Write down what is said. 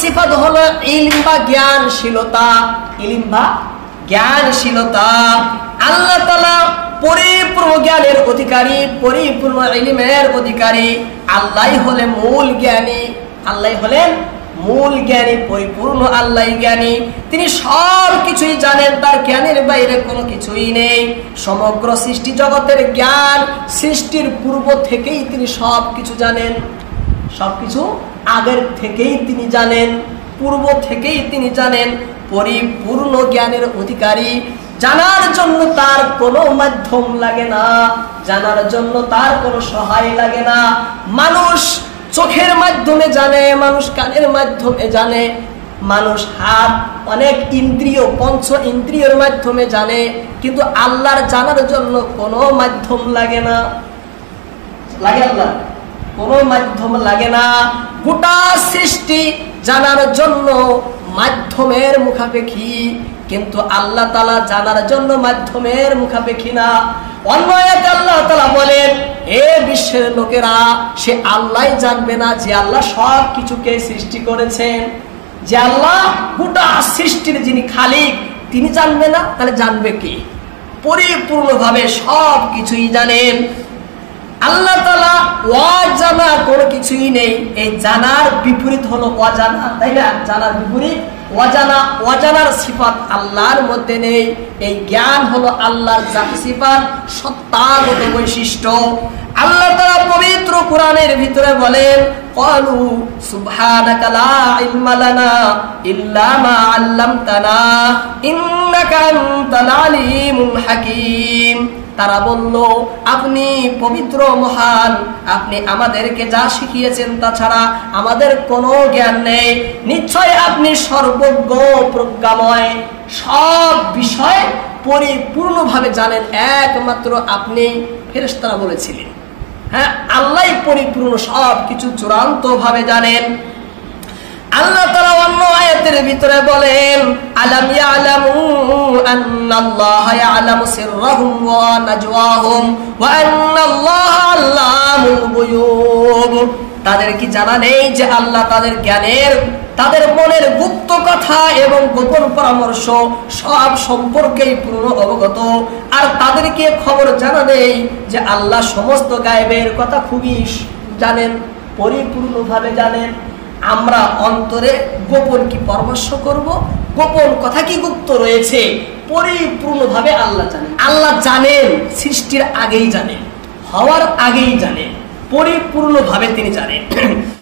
সিফাত হলো ইলম বা জ্ঞানশীলতা। ইলম বা জ্ঞানশীলতা। আল্লাহ তাআলা পরিপূর্ণ জ্ঞানের অধিকারী, পরিপূর্ণ ইলমের অধিকারী। আল্লাহই হলেন মূল জ্ঞানী। আল্লাহই হলেন মূল জ্ঞানী, পরিপূর্ণ আল্লাহই জ্ঞানী। তিনি সব কিছুই জানেন, তার জ্ঞানের বাইরে কোনো কিছুই নেই। সমগ্র সৃষ্টি জগতের জ্ঞান সৃষ্টির পূর্ব থেকেই তিনি সব কিছু জানেন। সবকিছু আগের থেকেই তিনি জানেন, পূর্ব থেকেই তিনি জানেন। পরিপূর্ণ জ্ঞানের অধিকারী। জানার জন্য তার কোনো মাধ্যম লাগে না, জানার জন্য তার কোনো সহায় লাগে না। মানুষ চোখের মাধ্যমে জানে, মানুষ কানের মাধ্যমে জানে, মানুষ হাত, অনেক ইন্দ্রিয়, পঞ্চ ইন্দ্রিয়ের মাধ্যমে জানে, কিন্তু আল্লাহর জানার জন্য কোনো মাধ্যম লাগে না। লাগে? আল্লাহ কোনো মাধ্যম লাগে না। গোটা সৃষ্টি জানার জন্য মাধ্যমের মুখাপেক্ষী, কিন্তু আল্লাহ তাআলা জানার জন্য মাধ্যমের মুখাপেক্ষী না। অন্য আয়াতে আল্লাহ তাআলা বলেন, এ বিশ্বের লোকেরা, সে আল্লাহই জানবে না যে আল্লাহ সব কিছুকে সৃষ্টি করেছেন, যে আল্লাহ গোটা সৃষ্টির যিনি খালিক, তিনি জানবে না, তাহলে জানবে কি? পরিপূর্ণভাবে সব কিছুই জানেন। আল্লাহ তাআলা অজানা কোনো কিছুই নেই। এই জানার বিপরীত হলো অজানা, তাই না? জানার বিপরীত অজানা। অজানার সিফাত আল্লাহর মধ্যে নেই। এই জ্ঞান হলো আল্লাহর জাতি সিফাত, সত্তাগত বৈশিষ্ট্য। আল্লাহ তাআলা পবিত্র কোরআনের ভিতরে বলেন, ক্বালু সুবহানাকা লা ইলমা লানা ইল্লা মা আল্লামতানা ইন্নাকা আনতাল আলিমুল হাকীম। তারা বলল, আপনি পবিত্র, মহান, আপনি আমাদেরকে যা শিখিয়েছেন তাছাড়া আমাদের কোনো জ্ঞান নেই। নিশ্চয় আপনি সর্বজ্ঞ, প্রজ্ঞাময়, সব বিষয় পরিপূর্ণভাবে জানেন, একমাত্র আপনি। ফেরেশতারা বলেছিলেন, হ্যাঁ, আল্লাহই পরিপূর্ণ সব কিছু চূড়ান্ত ভাবে জানেন। আল্লাহ তাআলা অন্য আয়াতের ভিতরে বলেন, আলাম ইয়ালামু আন্নাল্লাহা ইয়ালামু সিররাহুম ওয়া নাজওয়াহুম ওয়া আন্নাল্লাহা আল্লামুল গুয়ুব। তাদের কি জানা নেই যে আল্লাহ তাদের জ্ঞানের, তাদের মনের গুপ্ত কথা এবং গোপন পরামর্শ সব সম্পর্কেই পূর্ণ অবগত। আর তাদেরকে খবর জানা নেই যে আল্লাহ সমস্ত গায়েবের কথা খুবই জানেন, পরিপূর্ণভাবে জানেন। আমরা অন্তরে গোপন কি পরামর্শ করব, গোপন কথা কি গুপ্ত রয়েছে, পরিপূর্ণভাবে আল্লাহ জানেন। আল্লাহ জানেন, সৃষ্টির আগেই জানেন, হওয়ার আগেই জানেন, পরিপূর্ণভাবে তিনি জানেন।